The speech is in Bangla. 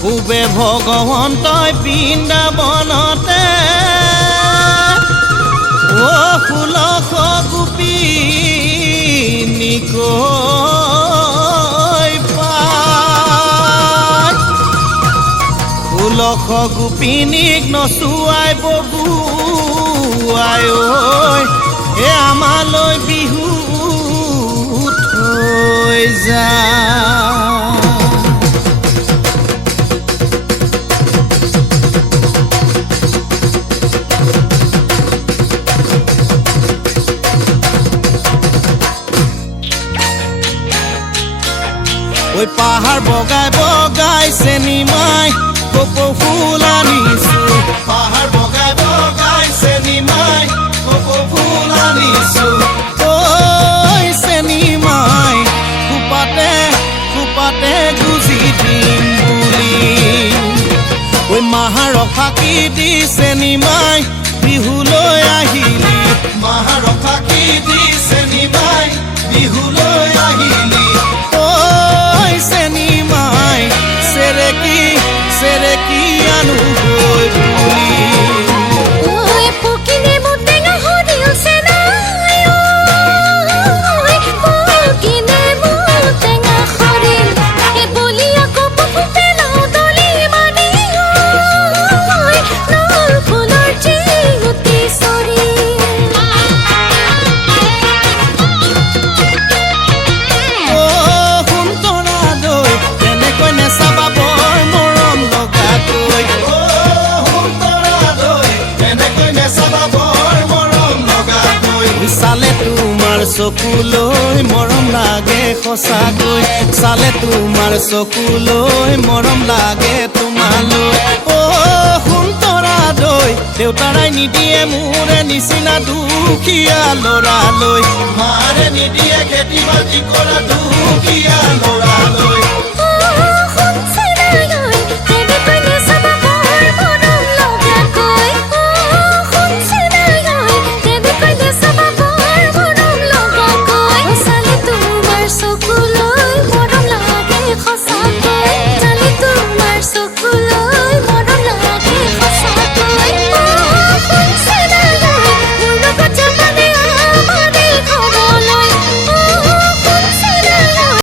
পূবে ভগৱন্তই বৃন্দাবনতে অ ষোলশ গোপী নিক ষোলশ গোপিনীক নচুৱাই বগুৱাই ঐ এ আমালৈ বিহু থৈ যায় ঐ পাহাৰ বগাই বগাই চেনি মাই ফুল আনিছো। পাহাৰ বগাই বগাই গুজি দিম বুলি ওই মাহাৰ ফাঁকি দিছে নিমাই বিহুলৈ আহিলি। মাহাৰফাকি দিছে চালে তোমাৰ চকুলৈ মৰম লাগে সঁচাকৈ। চালে তোমাৰ চকুলৈ মৰম লাগে তোমালৈ। অ সোণতৰা দৈ দেউতাৰাই নিদিয়ে মোৰে নিচিনা দুখীয়া ল'ৰালৈ। মাৰে নিদিয়ে খেতি বাতি কৰা দুখীয়া